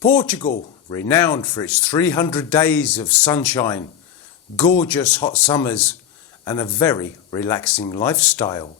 Portugal, renowned for its 300 days of sunshine, gorgeous hot summers, and a very relaxing lifestyle.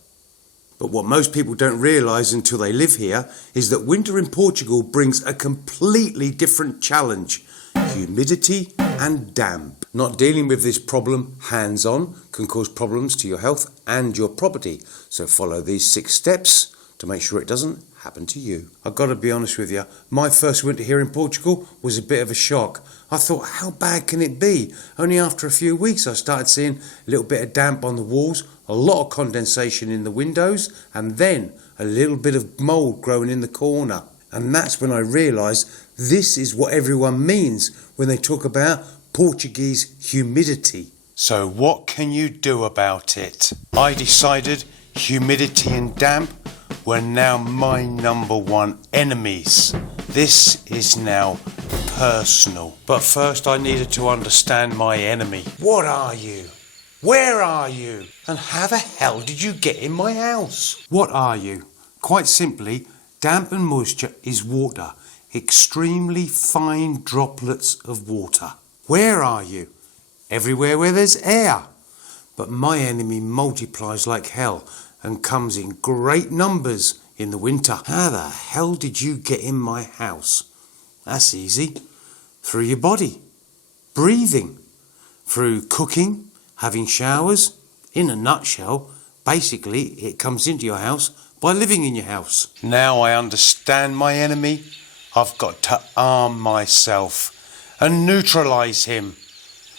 But what most people don't realise until they live here is that winter in Portugal brings a completely different challenge: humidity and damp. Not dealing with this problem hands-on can cause problems to your health and your property. So follow these 6 steps to make sure it doesn't happen to you. I've got to be honest with you, my first winter here in Portugal was a bit of a shock. I thought, how bad can it be? Only after a few weeks I started seeing a little bit of damp on the walls, a lot of condensation in the windows, and then a little bit of mould growing in the corner. And that's when I realised this is what everyone means when they talk about Portuguese humidity. So what can you do about it? I decided humidity and damp were now my #1 enemies. This is now personal. But first I needed to understand my enemy. What are you? Where are you? And how the hell did you get in my house? What are you? Quite simply, damp and moisture is water. Extremely fine droplets of water. Where are you? Everywhere where there's air. But my enemy multiplies like hell and comes in great numbers in the winter. How the hell did you get in my house? That's easy. Through your body. Breathing. Through cooking, having showers. In a nutshell, basically it comes into your house by living in your house. Now I understand my enemy. I've got to arm myself and neutralise him.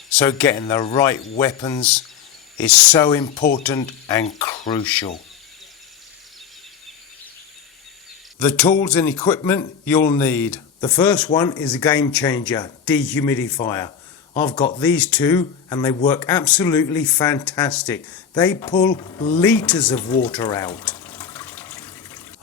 So getting the right weapons is so important and crucial. The tools and equipment you'll need. The first one is a game changer, dehumidifier. I've got these 2 and they work absolutely fantastic. They pull litres of water out.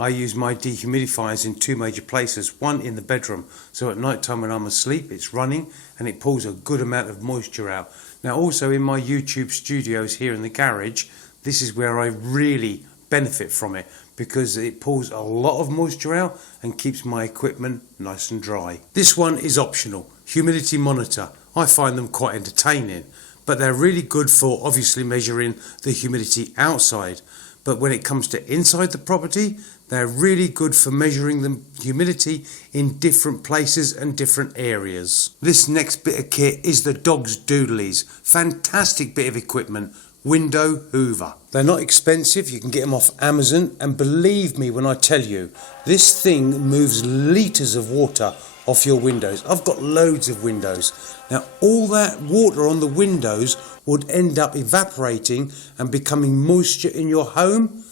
I use my dehumidifiers in 2 major places. One in the bedroom, so at night time when I'm asleep it's running and it pulls a good amount of moisture out. Now also in my YouTube studios here in the garage, this is where I really benefit from it because it pulls a lot of moisture out and keeps my equipment nice and dry. This one is optional, humidity monitor. I find them quite entertaining, but they're really good for obviously measuring the humidity outside. But when it comes to inside the property, they're really good for measuring the humidity in different places and different areas. This next bit of kit is the dog's doodlies. Fantastic bit of equipment. Window hoover. They're not expensive, you can get them off Amazon, and believe me when I tell you, this thing moves litres of water off your windows. I've got loads of windows. Now all that water on the windows would end up evaporating and becoming moisture in your home.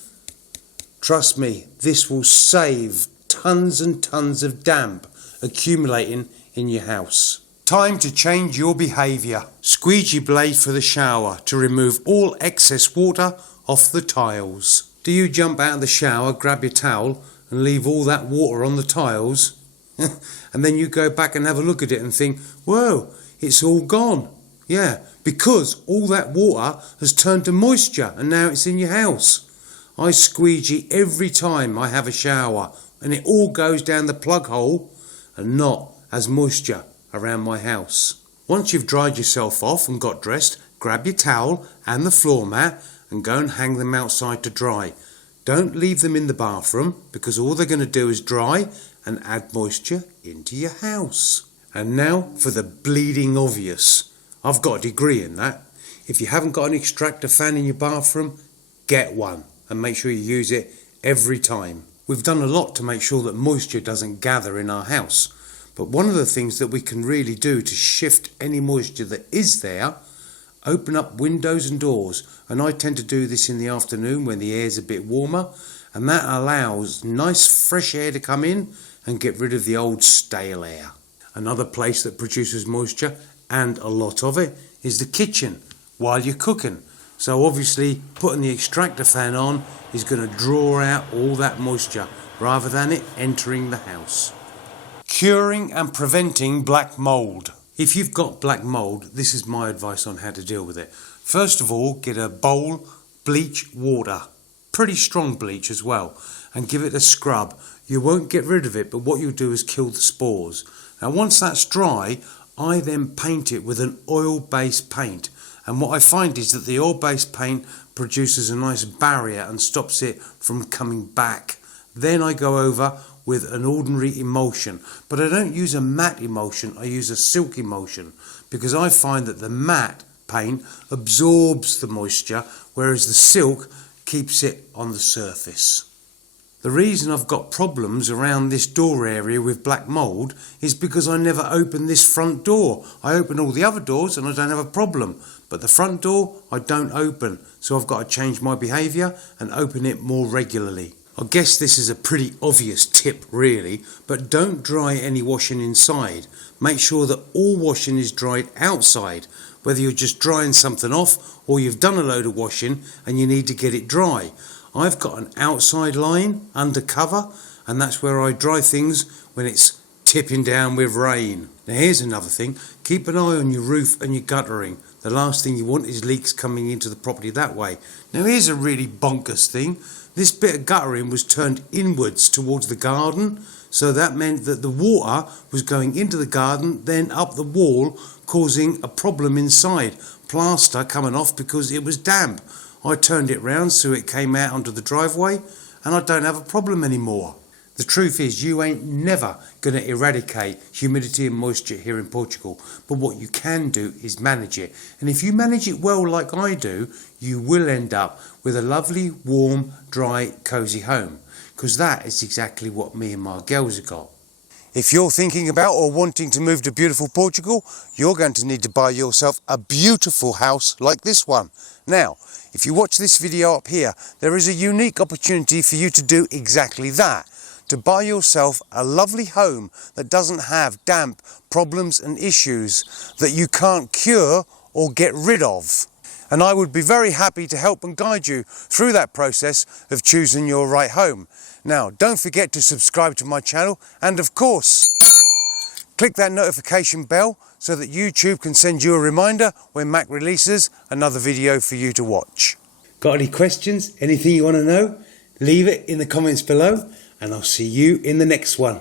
Trust me, this will save tons and tons of damp accumulating in your house. Time to change your behaviour. Squeegee blade for the shower to remove all excess water off the tiles. Do you jump out of the shower, grab your towel and leave all that water on the tiles? And then you go back and have a look at it and think, whoa, it's all gone. Yeah, because all that water has turned to moisture and now it's in your house. I squeegee every time I have a shower and it all goes down the plug hole and not as moisture around my house. Once you've dried yourself off and got dressed, grab your towel and the floor mat and go and hang them outside to dry. Don't leave them in the bathroom because all they're going to do is dry and add moisture into your house. And now for the bleeding obvious. I've got a degree in that. If you haven't got an extractor fan in your bathroom, get one and make sure you use it every time. We've done a lot to make sure that moisture doesn't gather in our house. But one of the things that we can really do to shift any moisture that is there, open up windows and doors. And I tend to do this in the afternoon when the air's a bit warmer. And that allows nice fresh air to come in and get rid of the old stale air. Another place that produces moisture, and a lot of it, is the kitchen while you're cooking. So obviously putting the extractor fan on is going to draw out all that moisture rather than it entering the house. Curing and preventing black mould. If you've got black mould, this is my advice on how to deal with it. First of all, get a bowl, bleach water, pretty strong bleach as well, and give it a scrub. You won't get rid of it, but what you'll do is kill the spores. Now once that's dry, I then paint it with an oil-based paint. And what I find is that the oil-based paint produces a nice barrier and stops it from coming back. Then I go over with an ordinary emulsion. But I don't use a matte emulsion, I use a silk emulsion, because I find that the matte paint absorbs the moisture, whereas the silk keeps it on the surface. The reason I've got problems around this door area with black mould is because I never open this front door. I open all the other doors and I don't have a problem, but the front door I don't open, so I've got to change my behaviour and open it more regularly. I guess this is a pretty obvious tip really, but don't dry any washing inside. Make sure that all washing is dried outside, whether you're just drying something off or you've done a load of washing and you need to get it dry. I've got an outside line under cover, and that's where I dry things when it's tipping down with rain. Now here's another thing, keep an eye on your roof and your guttering. The last thing you want is leaks coming into the property that way. Now here's a really bonkers thing. This bit of guttering was turned inwards towards the garden, so that meant that the water was going into the garden, then up the wall, causing a problem inside. Plaster coming off because it was damp. I turned it round so it came out onto the driveway and I don't have a problem anymore. The truth is you ain't never going to eradicate humidity and moisture here in Portugal, but what you can do is manage it. And if you manage it well like I do, you will end up with a lovely, warm, dry, cosy home, because that is exactly what me and my girls have got. If you're thinking about or wanting to move to beautiful Portugal, you're going to need to buy yourself a beautiful house like this one. Now, if you watch this video up here, there is a unique opportunity for you to do exactly that. To buy yourself a lovely home that doesn't have damp problems and issues that you can't cure or get rid of. And I would be very happy to help and guide you through that process of choosing your right home. Now, don't forget to subscribe to my channel and of course, click that notification bell so that YouTube can send you a reminder when Mac releases another video for you to watch. Got any questions? Anything you want to know? Leave it in the comments below and I'll see you in the next one.